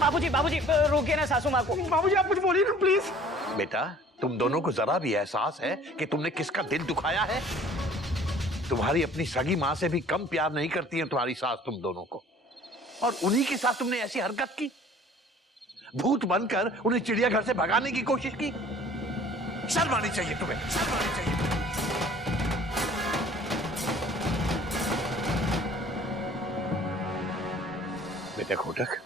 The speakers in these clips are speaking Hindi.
बाबूजी बाबूजी रोकिए ना सासू माँ को। बाबूजी आप कुछ बोलिए ना प्लीज। बेटा तुम दोनों को जरा भी एहसास है कि तुमने किसका दिल दुखाया है? तुम्हारी अपनी सगी माँ से भी कम प्यार नहीं करती है तुम्हारी सास तुम दोनों को, और उन्हीं के साथ तुमने ऐसी हरकत की, भूत बनकर उन्हें चिड़ियाघर से भगाने की कोशिश की। शर्म आनी चाहिए तुम्हें, शर्म आनी चाहिए। बेटा खोटक,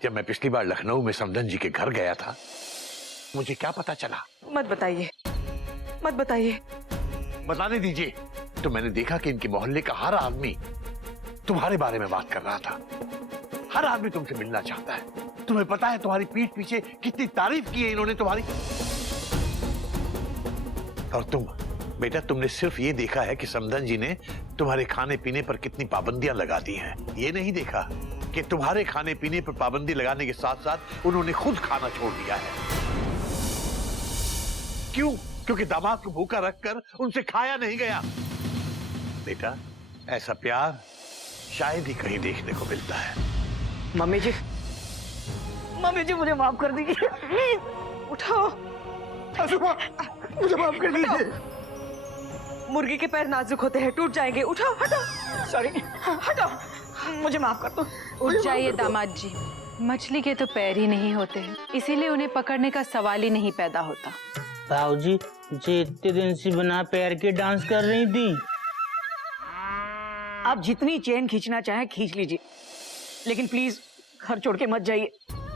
जब मैं पिछली बार लखनऊ में समदन जी के घर गया था, मुझे क्या पता चला? मत बताइए, मत बताइए। बताने दीजिए। तो मैंने देखा कि इनके मोहल्ले का हर आदमी तुम्हारे बारे में बात कर रहा था। हर आदमी तुमसे मिलना चाहता है। तुम्हें पता है तुम्हारी पीठ पीछे कितनी तारीफ की है इन्होंने तुम्हारी। और तुम बेटा, तुमने सिर्फ ये देखा है कि समदन जी ने तुम्हारे खाने पीने पर कितनी पाबंदियां लगा दी हैं। ये नहीं देखा कि तुम्हारे खाने पीने पर पाबंदी लगाने के साथ साथ उन्होंने खुद खाना छोड़ दिया है। क्यों? क्योंकि दामाद को भूखा रखकर उनसे खाया नहीं गया। बेटा ऐसा प्यार शायद ही कहीं देखने को मिलता है। मम्मी जी मुझे माफ कर दीजिए प्लीज। उठाओ सासू माँ मुझे माफ कर दीजिए। मुर्गी के पैर नाजुक होते हैं, टूट जाएंगे। उठाओ, हटाओ। सॉरी, हटाओ, मुझे माफ कर दो। उठ जाइए दामाद जी, मछली के तो पैर ही नहीं होते हैं, इसीलिए उन्हें पकड़ने का सवाल ही नहीं पैदा होता। बाबूजी जी इतने दिन से बिना पैर के डांस कर रही थी। आप जितनी चेन खींचना चाहे खींच लीजिए, लेकिन प्लीज घर छोड़ के मत जाइए।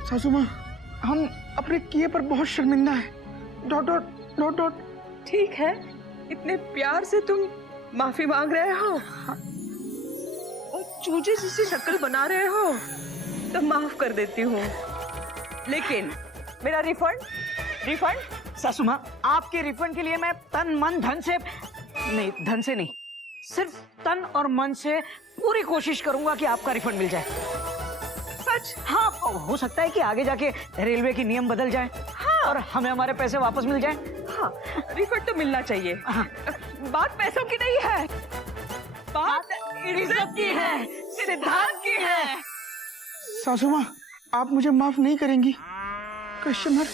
सासू माँ हम अपने किए पर बहुत शर्मिंदा है। Dot dot dot dot. ठीक है, इतने प्यार से तुम माफी मांग रहे हो और चूजे जिससे शक्ल बना रहे हो तो माफ कर देती हूँ, लेकिन मेरा रिफंड सासू माँ, आपके रिफंड के लिए मैं तन मन धन से नहीं, सिर्फ तन और मन से पूरी कोशिश करूंगा कि आपका रिफंड मिल जाए। सच? हाँ, हो सकता है कि आगे जाके रेलवे की नियम बदल जाए। हाँ, और हमें हमारे पैसे वापस मिल जाए। हाँ, रिफंड तो मिलना चाहिए। हाँ। बात पैसों की नहीं है, बात इज्जत की है, सिद्धांत की है। सासू माँ आप मुझे माफ नहीं करेंगी? कस्टमर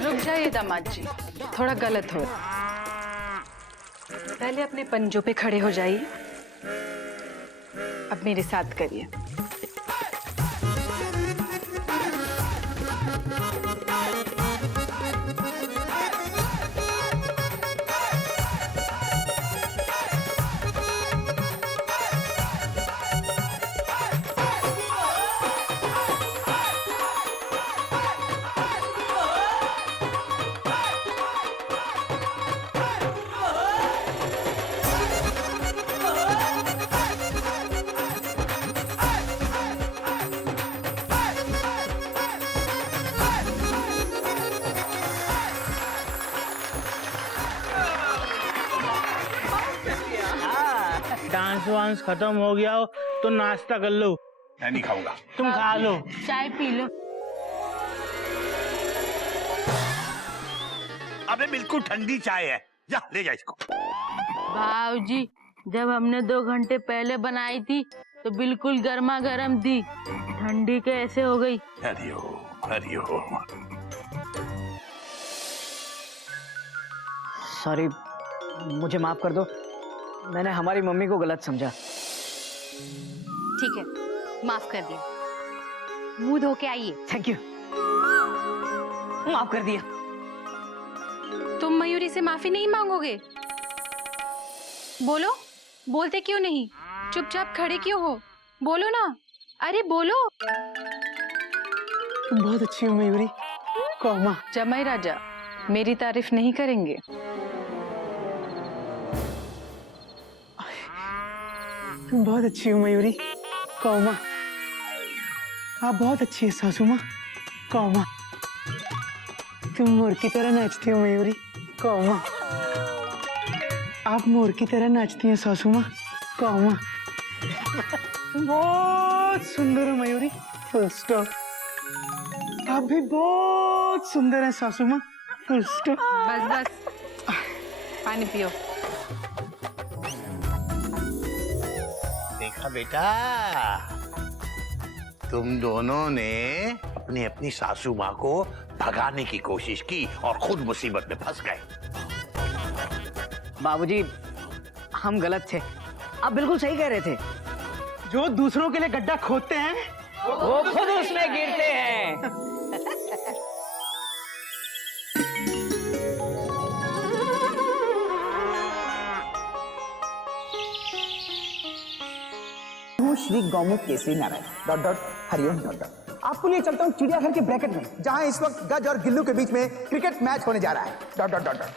रुक जाइए दामाद जी, थोड़ा गलत हो रहा। पहले अपने पंजों पे खड़े हो जाइए, अब मेरे साथ करिए। डांस वांस खत्म हो गया हो तो नाश्ता कर लो। मैं नहीं खाऊंगा। तुम खा लो। चाय पी लो। अबे बिल्कुल ठंडी चाय है, जा ले जा इसको। भाऊजी, जब हमने 2 घंटे पहले बनाई थी तो बिल्कुल गर्मा गर्म थी, ठंडी कैसे हो गई? हरिओम। सॉरी, मुझे माफ कर दो, मैंने हमारी मम्मी को गलत समझा। ठीक है, माफ कर दिया। मुंह धो के आइए। थैंक यू, माफ कर दिया। तुम मयूरी से माफी नहीं मांगोगे? बोलो, बोलते क्यों नहीं? चुपचाप खड़े क्यों हो? बोलो ना, अरे बोलो। तुम बहुत अच्छी हो मयूरी। कौमा जमाई राजा मेरी तारीफ नहीं करेंगे? तुम बहुत अच्छी हो मयूरी। कौमा आप बहुत अच्छी है सासू माँ। कौमा तुम मोर की तरह नाचती हो मयूरी। कौमा, आप मोर की तरह नाचती हैं सासू माँ। कौमा, बहुत सुंदर हो मयूरी। Full stop. आप भी बहुत सुंदर हैं सासू माँ। Full stop. बस बस, पानी पियो। देखा बेटा, तुम दोनों ने अपनी अपनी सासू माँ को भगाने की कोशिश की और खुद मुसीबत में फंस गए। बाबूजी, हम गलत थे, आप बिल्कुल सही कह रहे थे। जो दूसरों के लिए गड्ढा खोदते हैं वो खुद उसमें गिरते हैं। Shri Gaumukh Kesari Narayan dot dot Hariom dot dot. आपको लिए चलता हूँ चिड़ियाघर के ब्रैकेट में, जहां इस वक्त गज और गिल्लू के बीच में क्रिकेट मैच होने जा रहा है। Dot dot dot dot.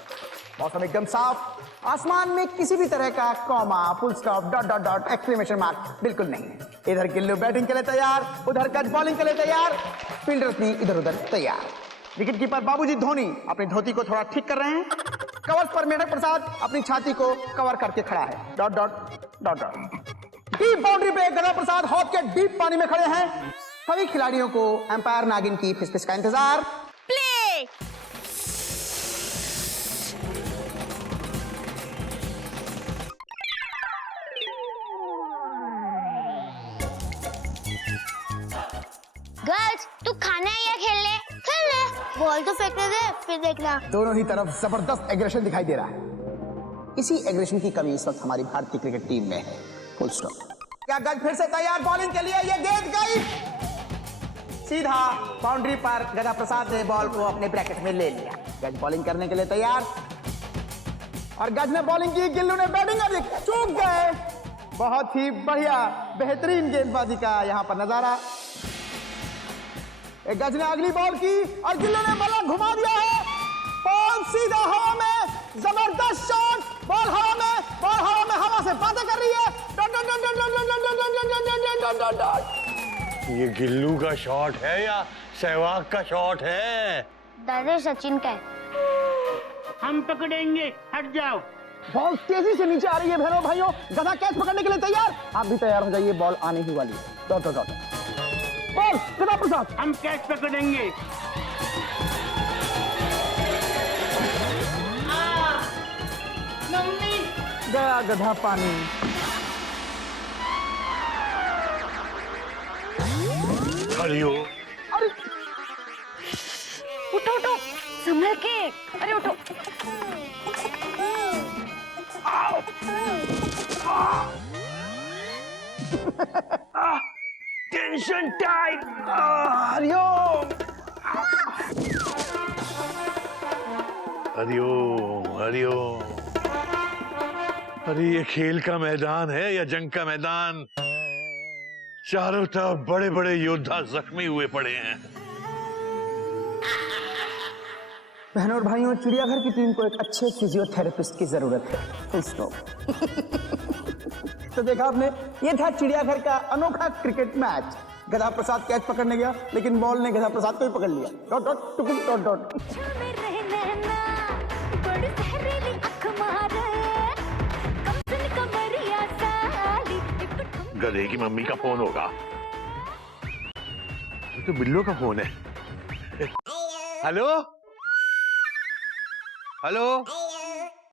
मौसम एकदम साफ, आसमान में किसी भी तरह का comma, full stop, dot dot dot, exclamation mark बिल्कुल नहीं है। इधर गिल्लू बैटिंग के लिए तैयार, उधर गज बॉलिंग के लिए तैयार, फील्डर्स भी इधर उधर तैयार। विकेट कीपर बाबूजी धोनी अपनी धोती को थोड़ा ठीक कर रहे हैं। कवर्स पर मेढक प्रसाद अपनी छाती को कवर करके खड़ा है। Dot dot dot dot. Deep boundary पे गदा प्रसाद हौद के डीप पानी में खड़े हैं। सभी खिलाड़ियों को एम्पायर नागिन की फिसफिस का इंतजार। प्ले। गर्ल्स, तू खाना है या खेल ले? खेल ले। बॉल तो फेंकने दे, फिर देखना। दोनों ही तरफ जबरदस्त एग्रेशन दिखाई दे रहा है। इसी एग्रेशन की कमी इस वक्त हमारी भारतीय क्रिकेट टीम में है। Full stop. क्या गज फिर से तैयार बॉलिंग के लिए? ये गेंद गई सीधा बाउंड्री पर। गदा प्रसाद ने बॉल को अपने ब्रैकेट में ले लिया। गज बॉलिंग करने के लिए तैयार और गज ने बॉलिंग की, गिल्लू ने बैटिंग की, चूक गए। बहुत ही बढ़िया बेहतरीन गेंदबाजी का यहाँ पर नजारा। एक गज ने अगली बॉल की और गिल्लू ने बल्ला घुमा दिया है। बॉल सीधा हवा में, जबरदस्त शॉट। बॉल हवा में, बॉल हवा में, हवा से बातें कर रही है। ये गिल्लू का शॉट है या सहवाग का शॉट है? दादा सचिन का है। हम पकड़ेंगे, हट जाओ। बॉल तेजी से नीचे आ रही है बहनों भाइयों। गधा कैच पकड़ने के लिए तैयार। आप भी तैयार हो जाइए, बॉल आने ही वाली है। Dot dot dot. बॉल गधा प्रसाद। हम कैच पकड़ेंगे। मम्मी। गया गधा पानी। हरिओ, अरे उठो उठो, संभल के। अरे उठो। Tension tight. हरिओम। हरिओम हरिओम। अरे ये खेल का मैदान है या जंग का मैदान? चारों तरफ बड़े बड़े योद्धा जख्मी हुए पड़े हैं। बहनों और भाइयों, चिड़ियाघर की टीम को एक अच्छे फिजियोथेरेपिस्ट की जरूरत है। Full stop. तो देखा आपने, ये था चिड़ियाघर का अनोखा क्रिकेट मैच। गधा प्रसाद कैच पकड़ने गया, लेकिन बॉल ने गधा प्रसाद को ही पकड़ लिया। डॉट डॉट टुकुम डॉट डॉट। गधे की मम्मी का फोन होगा। ये तो बिल्लो का फोन है। Hello hello.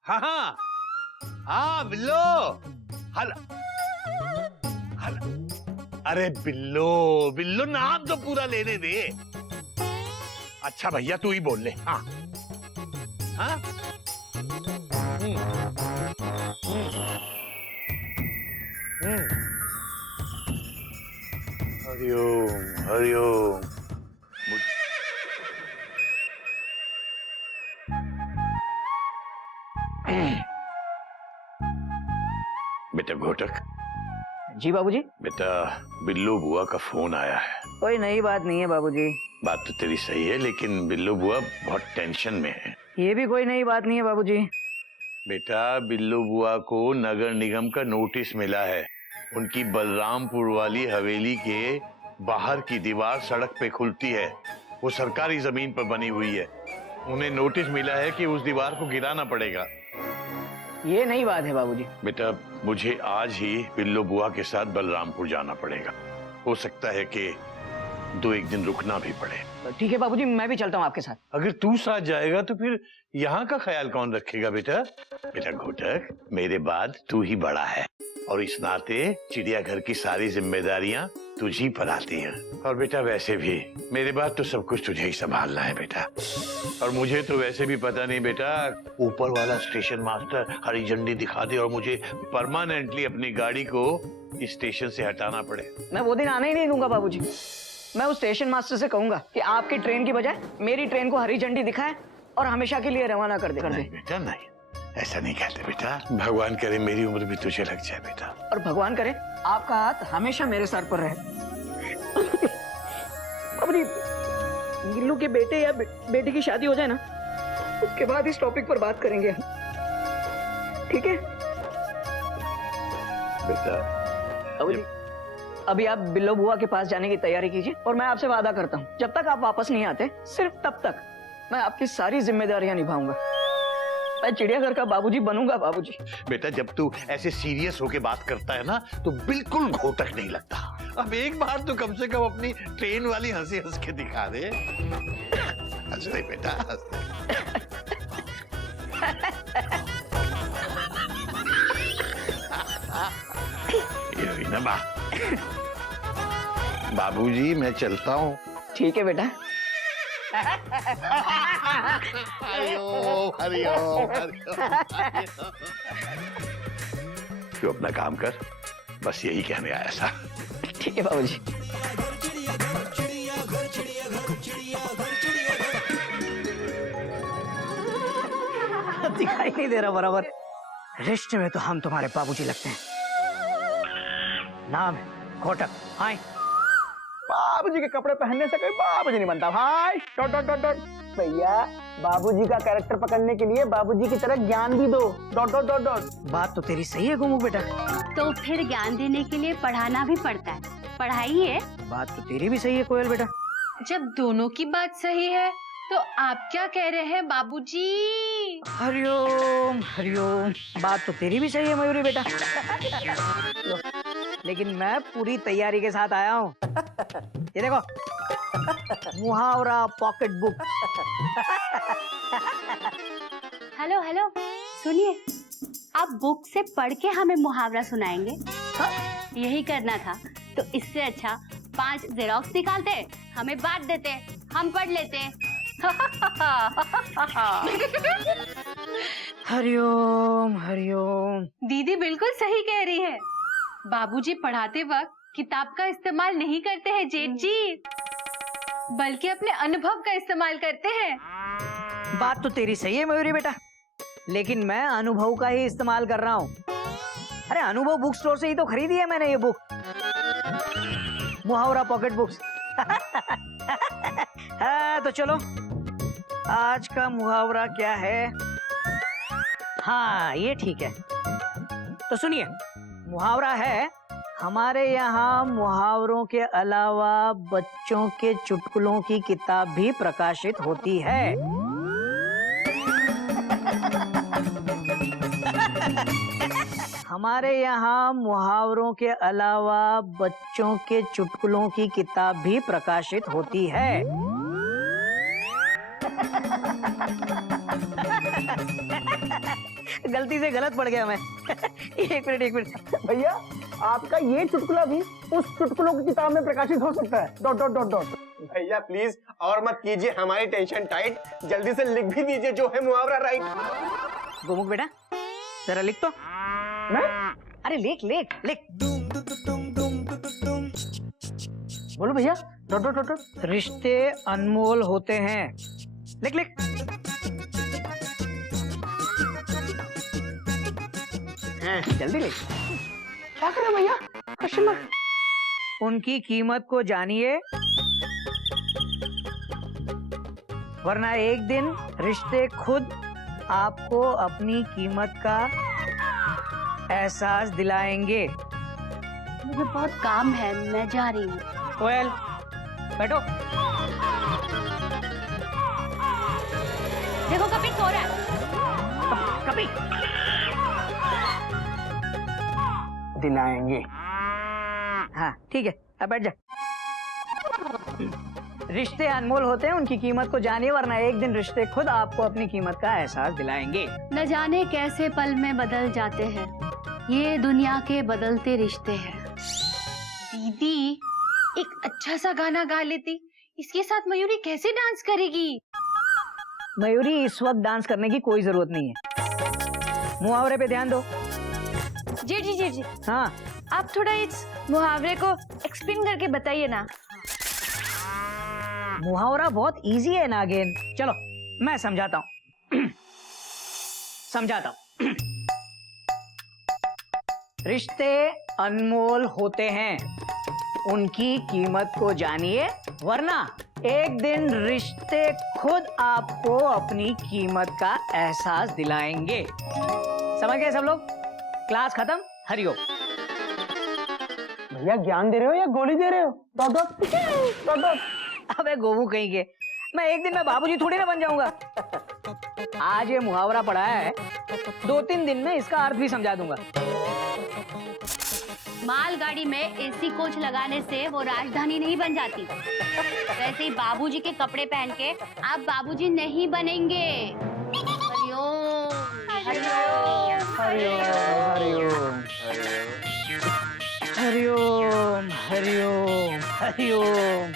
हाँ हाँ हाँ बिल्लो। हल हल। अरे बिल्लो बिल्लो, नाम तो पूरा लेने दे। अच्छा भैया तू ही बोल ले। हाँ हाँ। हरिओम हरिओम। बेटा घोटक। जी बाबूजी। बेटा बिल्लू बुआ का फोन आया है। कोई नई बात नहीं है बाबूजी। बात तो तेरी सही है, लेकिन बिल्लू बुआ बहुत टेंशन में है। ये भी कोई नई बात नहीं है बाबूजी। बेटा बिल्लू बुआ को नगर निगम का नोटिस मिला है। उनकी बलरामपुर वाली हवेली के बाहर की दीवार सड़क पे खुलती है। वो सरकारी जमीन पर बनी हुई है। उन्हें नोटिस मिला है कि उस दीवार को गिराना पड़ेगा। ये नई बात है बाबूजी। बेटा मुझे आज ही बिल्लो बुआ के साथ बलरामपुर जाना पड़ेगा। हो सकता है कि 2-1 दिन रुकना भी पड़े। ठीक है बाबूजी, मैं भी चलता हूँ आपके साथ। अगर तू साथ जाएगा तो फिर यहाँ का ख्याल कौन रखेगा बेटा? बेटा घोटक, मेरे बाद तू ही बड़ा है और इस नाते चिड़ियाघर की सारी जिम्मेदारियां तुझी पर आती हैं। और बेटा वैसे भी मेरे बाद तो सब कुछ तुझे ही संभालना है बेटा। और मुझे तो वैसे भी पता नहीं बेटा, ऊपर वाला स्टेशन मास्टर हरी झंडी दिखा दे और मुझे परमानेंटली अपनी गाड़ी को इस स्टेशन से हटाना पड़े। मैं वो दिन आने ही नहीं दूंगा बाबूजी। मैं उस स्टेशन मास्टर से कहूंगा कि आपकी ट्रेन की बजाय मेरी ट्रेन को हरी झंडी दिखाए और हमेशा के लिए रवाना कर दे। नहीं बेटा नहीं, ऐसा नहीं कहते बेटा। भगवान करे मेरी उम्र भी तुझे लग जाए बेटा। और भगवान करे आपका हाथ हमेशा मेरे सर पर रहे। बाबूजी, गिल्लू के बेटे या बेटी की शादी हो जाए ना, उसके बाद इस टॉपिक पर बात करेंगे, ठीक है? बेटा बाबूजी, अभी आप बिल्लो बुआ के पास जाने की तैयारी कीजिए और मैं आपसे वादा करता हूँ जब तक आप वापस नहीं आते, सिर्फ तब तक मैं आपकी सारी जिम्मेदारियां निभाऊंगा। मैं चिड़ियाघर का बाबूजी बनूंगा बाबूजी। बेटा जब तू ऐसे सीरियस होके बात करता है ना तो बिल्कुल घोटक नहीं लगता। अब एक बार तो कम से कम अपनी ट्रेन वाली हंसी हंस के दिखा दे। हंस रही बेटा, हंस रही। ना बाबूजी मैं चलता हूँ। ठीक है बेटा। हरिओम हरिओम हरिओम। तू अपना काम कर, बस यही कहने आया था। ठीक है बाबूजी। दिखाई नहीं दे रहा बराबर। रिश्ते में तो हम तुम्हारे बाबूजी लगते हैं। नाम है घोटक। हाय। बाबूजी के कपड़े पहनने से कोई बाबूजी नहीं बनता भाई। Dot dot dot dot. भैया बाबूजी का कैरेक्टर पकड़ने के लिए बाबूजी की तरह ज्ञान भी दो। Dot dot dot dot. बात तो तेरी सही है गोमू बेटा। तो फिर ज्ञान देने के लिए पढ़ाना भी पड़ता है, पढ़ाइए। बात तो तेरी भी सही है कोयल बेटा। जब दोनों की बात सही है तो आप क्या कह रहे हैं बाबूजी? हरिओम हरिओम। बात तो तेरी भी सही है मयूरी बेटा। लेकिन मैं पूरी तैयारी के साथ आया हूँ। ये देखो, मुहावरा पॉकेट बुक। हेलो हेलो, सुनिए, आप बुक से पढ़ के हमें मुहावरा सुनाएंगे? यही करना था तो इससे अच्छा 5 जेरोक्स निकालते, हमें बांट देते, हम पढ़ लेते। हरिओम हरिओम। दीदी बिल्कुल सही कह रही है। बाबूजी पढ़ाते वक्त किताब का इस्तेमाल नहीं करते हैं जेठ जी, बल्कि अपने अनुभव का इस्तेमाल करते हैं। बात तो तेरी सही है मयूरी बेटा, लेकिन मैं अनुभव का ही इस्तेमाल कर रहा हूँ। अरे अनुभव बुक स्टोर से ही तो खरीदी है मैंने ये बुक, मुहावरा पॉकेट बुक्स। हाँ, तो चलो आज का मुहावरा क्या है? हाँ ये ठीक है। तो सुनिए, मुहावरा है, हमारे यहाँ मुहावरों के अलावा बच्चों के चुटकुलों की किताब भी प्रकाशित होती है। हमारे यहाँ मुहावरों के अलावा बच्चों के चुटकुलों की किताब भी प्रकाशित होती है। गलती से गलत पड़ गया मैं। एक मिनट भैया आपका ये चुटकुला भी उस चुटकुलों की किताब में प्रकाशित हो सकता है। Dot dot dot dot. भैया प्लीज और मत कीजिए हमारी टेंशन टाइट, जल्दी से लिख भी दीजिए जो है मुहावरा राइट। गोमुख बेटा जरा लिख तो। मैं? अरे लिख लिख लिख। बोलो भैया। Dot dot dot dot. रिश्ते अनमोल होते हैं। लिख लिख। जल्दी लिख। क्या करें भैया? Question mark. उनकी कीमत को जानिए, वरना एक दिन रिश्ते खुद आपको अपनी कीमत का एहसास दिलाएंगे। मुझे बहुत काम है, मैं जा रही हूँ। कोयल बैठो। हो रहा है? कभी दिलाएंगे। हाँ ठीक है, अब बैठ जा। रिश्ते अनमोल होते हैं, उनकी कीमत को जानिए, वरना एक दिन रिश्ते खुद आपको अपनी कीमत का एहसास दिलाएंगे। न जाने कैसे पल में बदल जाते हैं, ये दुनिया के बदलते रिश्ते हैं। दीदी एक अच्छा सा गाना गा लेती, इसके साथ मयूरी कैसे डांस करेगी? मयूरी, इस वक्त डांस करने की कोई जरूरत नहीं है, मुहावरे पे ध्यान दो। जेठ जी हाँ, आप थोड़ा इस मुहावरे को एक्सप्लेन करके बताइए ना। मुहावरा बहुत इजी है नागिन, चलो मैं समझाता हूँ। समझाता हूँ। रिश्ते अनमोल होते हैं, उनकी कीमत को जानिए, वरना एक दिन रिश्ते खुद आपको अपनी कीमत का एहसास दिलाएंगे। समझ गए सब लोग? क्लास खत्म, हरिओम। भैया ज्ञान दे रहे हो या गोली दे रहे हो? Dot dot dot. अबे गोबू कहीं के, मैं एक दिन में बाबूजी थोड़ी ना बन जाऊंगा। आज ये मुहावरा पढ़ा है, 2-3 दिन में इसका अर्थ भी समझा दूंगा। मालगाड़ी में एसी कोच लगाने से वो राजधानी नहीं बन जाती। वैसे ही बाबूजी के कपड़े पहन के आप बाबूजी नहीं बनेंगे। हरिओम हरिओम हरिओम हरिओम हरिओम हरिओम।